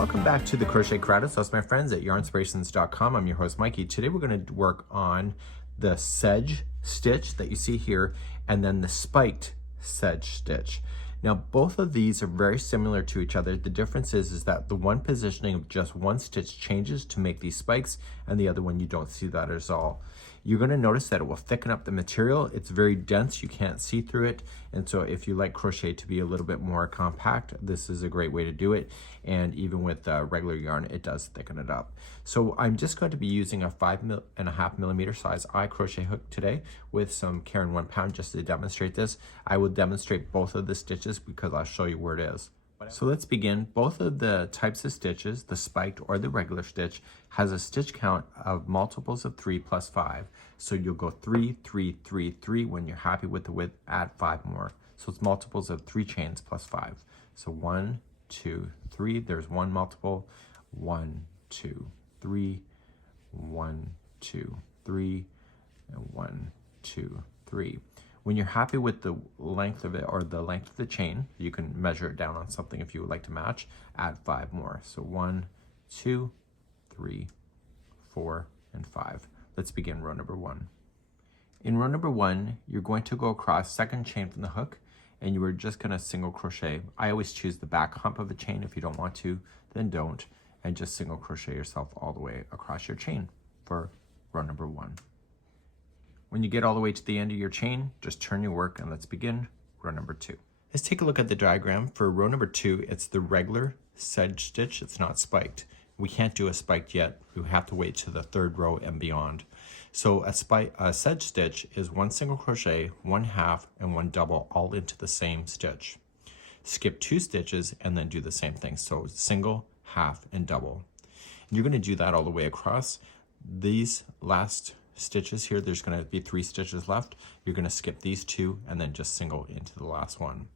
Welcome back to the Crochet Creatives. That's my friends at yarnspirations.com. I'm your host Mikey. Today we're going to work on the sedge stitch that you see here and then the spiked sedge stitch. Now both of these are very similar to each other. The difference is that the one positioning of just one stitch changes to make these spikes and the other one you don't see that at all. You're going to notice that it will thicken up the material. It's very dense, you can't see through it, and so if you like crochet to be a little bit more compact, this is a great way to do it. And even with regular yarn, it does thicken it up. So I'm just going to be using a 5.5 millimeter size eye crochet hook today with some Caron 1 pound just to demonstrate this. I will demonstrate both of the stitches because I'll show you where it is. So let's begin. Both of the types of stitches, the spiked or the regular stitch, has a stitch count of multiples of 3 plus 5. So you'll go 3, 3, 3, 3. When you're happy with the width, add 5 more. So it's multiples of 3 chains plus 5. So 1, 2, 3. There's one multiple. 1, 2, 3. 1, 2, 3. And 1, 2, 3. When you're happy with the length of it or the length of the chain, you can measure it down on something if you would like to match, add 5 more. So 1, 2, 3, 4, and 5. Let's begin row number 1. In row number 1, you're going to go across second chain from the hook and you are just going to single crochet. I always choose the back hump of a chain. If you don't want to, then don't, and just single crochet yourself all the way across your chain for row number 1. When you get all the way to the end of your chain, just turn your work and let's begin row number 2. Let's take a look at the diagram. For row number 2, it's the regular sedge stitch. It's not spiked. We can't do a spiked yet. We have to wait to the 3rd row and beyond. So a sedge stitch is 1 single crochet, 1 half, and 1 double all into the same stitch. Skip 2 stitches and then do the same thing. So single, half, and double. You're going to do that all the way across. These last stitches here, there's going to be 3 stitches left. You're going to skip these 2 and then just single into the last one.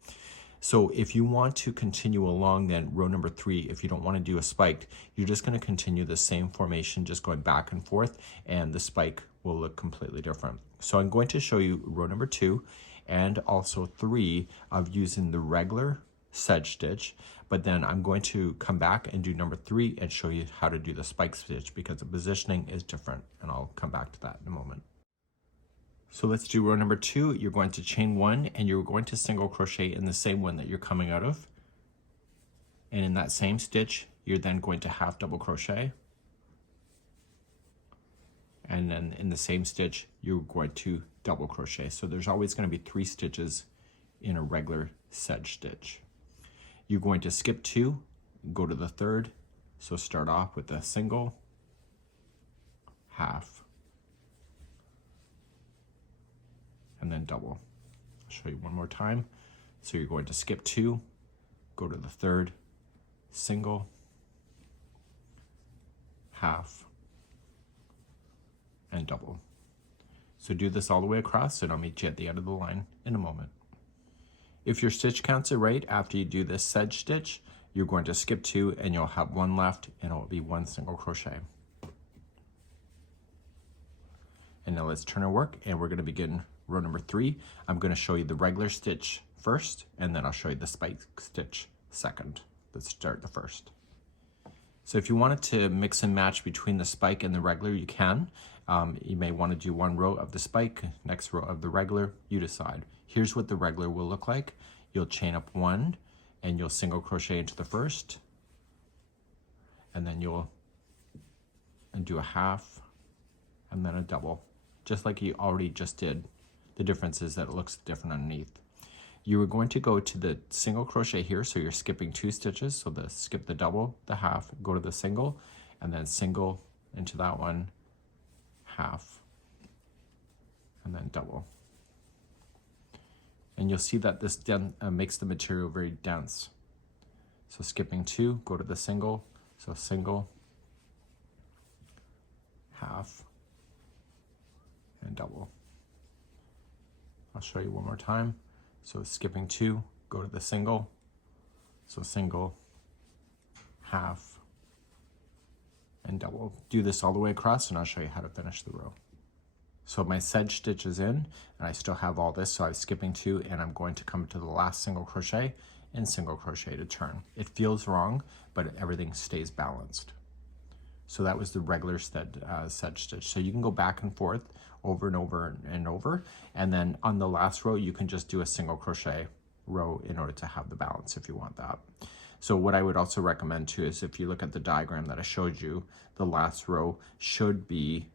So if you want to continue along then row number 3, if you don't want to do a spiked, you're just going to continue the same formation, just going back and forth, and the spike will look completely different. So I'm going to show you row number 2 and also 3 of using the regular sedge stitch, but then I'm going to come back and do number 3 and show you how to do the spike stitch because the positioning is different, and I'll come back to that in a moment. So let's do row number 2. You're going to chain 1 and you're going to single crochet in the same one that you're coming out of, and in that same stitch you're then going to half double crochet, and then in the same stitch you're going to double crochet. So there's always going to be 3 stitches in a regular sedge stitch. You're going to skip 2, go to the 3rd. So start off with a single, half, and then double. I'll show you one more time. So you're going to skip 2, go to the 3rd, single, half, and double. So do this all the way across and I'll meet you at the end of the line in a moment. If your stitch counts are right after you do this sedge stitch, you're going to skip 2 and you'll have 1 left and it will be 1 single crochet. And now let's turn our work and we're going to begin row number 3. I'm going to show you the regular stitch first and then I'll show you the spike stitch second. Let's start the first. So if you wanted to mix and match between the spike and the regular, you can. You may want to do 1 row of the spike, next row of the regular, you decide. Here's what the regular will look like. You'll chain up 1 and you'll single crochet into the first, and then you'll do a half and then a double, just like you already just did. The difference is that it looks different underneath. You are going to go to the single crochet here, so you're skipping 2 stitches. So skip the double, the half, go to the single, and then single into that one, half, and then double. And you'll see that this makes the material very dense. So skipping 2, go to the single, so single, half, and double. I'll show you one more time. So skipping 2, go to the single, so single, half, and double. Do this all the way across and I'll show you how to finish the row. So my sedge stitch is in and I still have all this, so I'm skipping 2 and I'm going to come to the last single crochet and single crochet to turn. It feels wrong, but everything stays balanced. So that was the regular sedge stitch. So you can go back and forth over and over and over, and then on the last row you can just do a single crochet row in order to have the balance if you want that. So what I would also recommend too is if you look at the diagram that I showed you, the last row should be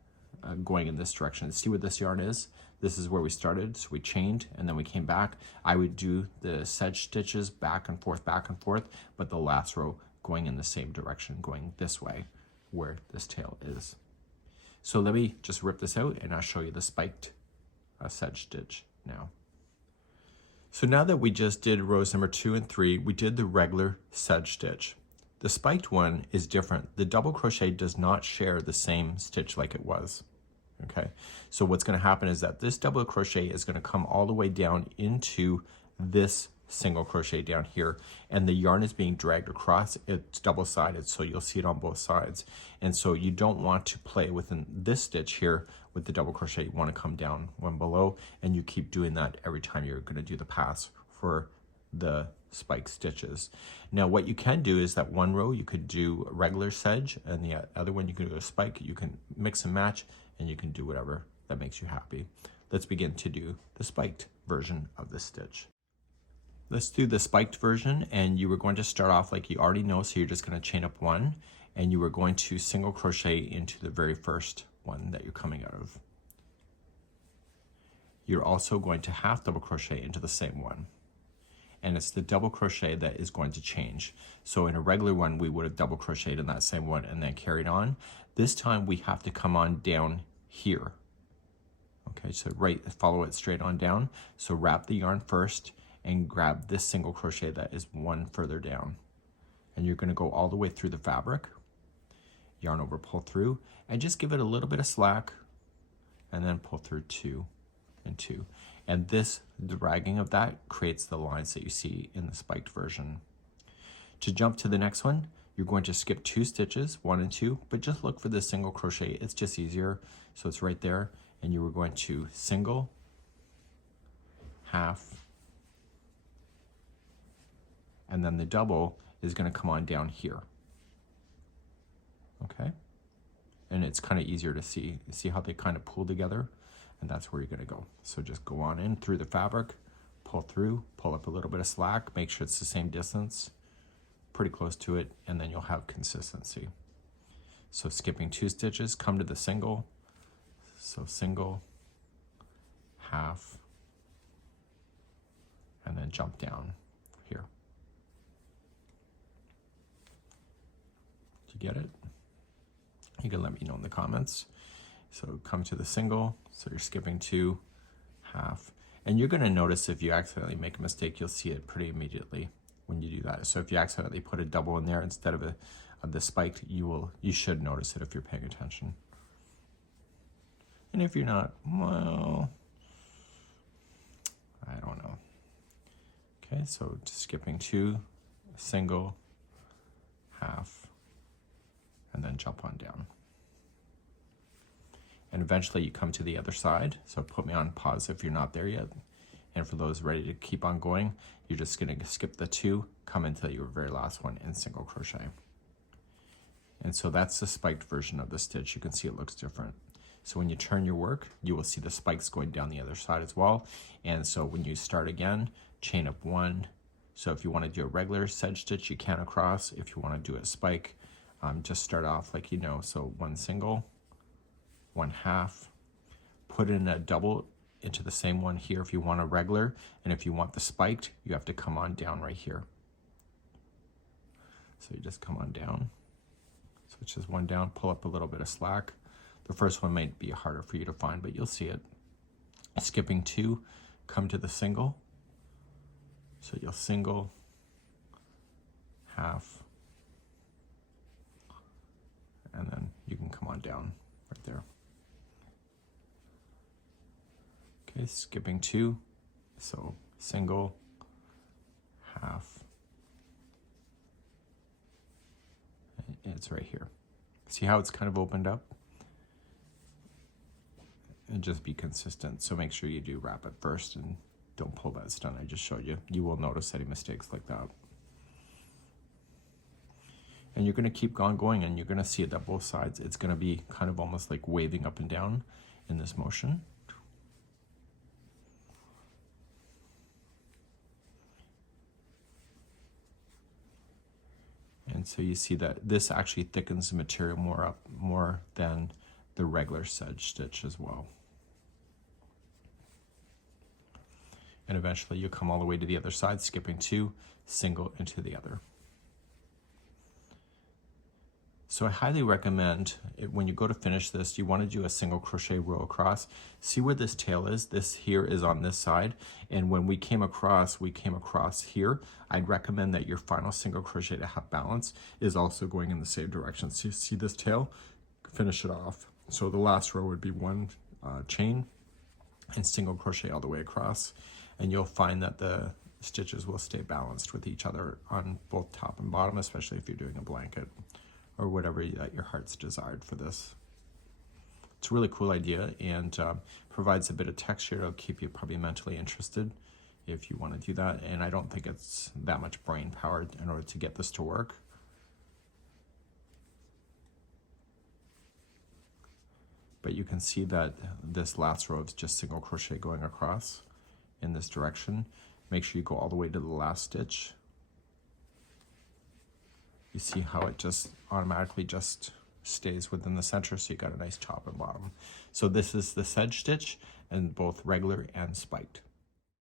going in this direction. See what this yarn is? This is where we started, so we chained and then we came back. I would do the sedge stitches back and forth, but the last row going in the same direction, going this way where this tail is. So let me just rip this out and I'll show you the spiked sedge stitch now. So now that we just did rows number 2 and 3, we did the regular sedge stitch. The spiked one is different. The double crochet does not share the same stitch like it was. Okay, so what's going to happen is that this double crochet is going to come all the way down into this single crochet down here, and the yarn is being dragged across. It's double-sided, so you'll see it on both sides. And so you don't want to play within this stitch here with the double crochet. You want to come down one below, and you keep doing that every time you're going to do the pass for the spike stitches. Now what you can do is that one row you could do regular sedge, and the other one you can do a spike. You can mix and match, and you can do whatever that makes you happy. Let's begin to do the spiked version of the stitch. Let's do the spiked version, and you were going to start off like you already know, so you're just going to chain up 1, and you were going to single crochet into the very first one that you're coming out of. You're also going to half double crochet into the same one, and it's the double crochet that is going to change. So in a regular one we would have double crocheted in that same one and then carried on. This time we have to come on down here. Okay, so follow it straight on down. So wrap the yarn first and grab this single crochet that is one further down, and you're going to go all the way through the fabric, yarn over, pull through, and just give it a little bit of slack, and then pull through 2 and 2, and this dragging of that creates the lines that you see in the spiked version. To jump to the next one, you're going to skip 2 stitches, 1 and 2, but just look for the single crochet. It's just easier, so it's right there, and you were going to single, half, and then the double is going to come on down here. Okay, and it's kind of easier to see. You see how they kind of pull together, and that's where you're going to go. So just go on in through the fabric, pull through, pull up a little bit of slack, make sure it's the same distance, pretty close to it, and then you'll have consistency. So skipping 2 stitches, come to the single, so single, half, and then jump down here. Get it? You can let me know in the comments. So come to the single, so you're skipping 2, half, and you're going to notice if you accidentally make a mistake, you'll see it pretty immediately when you do that. So if you accidentally put a double in there instead of the spiked, you should notice it if you're paying attention. And if you're not, well, I don't know. Okay, so just skipping 2, single, half, and then jump on down. And eventually you come to the other side, so put me on pause if you're not there yet. And for those ready to keep on going, you're just going to skip the 2, come until your very last one, and single crochet. And so that's the spiked version of the stitch. You can see it looks different. So when you turn your work, you will see the spikes going down the other side as well. And so when you start again, chain up 1. So if you want to do a regular sedge stitch, you can across. If you want to do a spike, just start off like you know. So 1 single, 1 half, put in a double into the same one here if you want a regular, and if you want the spiked, you have to come on down right here. So you just come on down, switch this 1 down, pull up a little bit of slack. The first one might be harder for you to find, but you'll see it. Skipping 2, come to the single, so you'll single, half, and then you can come on down right there. Okay, skipping 2, so single, half, and it's right here. See how it's kind of opened up? And just be consistent, so make sure you do wrap it first and Don't pull that it's done. I just showed you. You will notice any mistakes like that. And you're going to keep on going, and you're going to see it that both sides, it's going to be kind of almost like waving up and down in this motion. And so you see that this actually thickens the material more than the regular sedge stitch as well. And eventually you come all the way to the other side, skipping 2, single into the other. So I highly recommend when you go to finish this, you want to do a single crochet row across. See where this tail is? This here is on this side. And when we came across here. I'd recommend that your final single crochet to have balance is also going in the same direction. So you see this tail? Finish it off. So the last row would be 1 chain and single crochet all the way across. And you'll find that the stitches will stay balanced with each other on both top and bottom, especially if you're doing a blanket or whatever that your heart's desired for this. It's a really cool idea, and provides a bit of texture. It'll keep you probably mentally interested if you want to do that. And I don't think it's that much brain power in order to get this to work. But you can see that this last row is just single crochet going across in this direction. Make sure you go all the way to the last stitch. You see how it just automatically just stays within the center, so you got a nice top and bottom. So this is the sedge stitch, and both regular and spiked.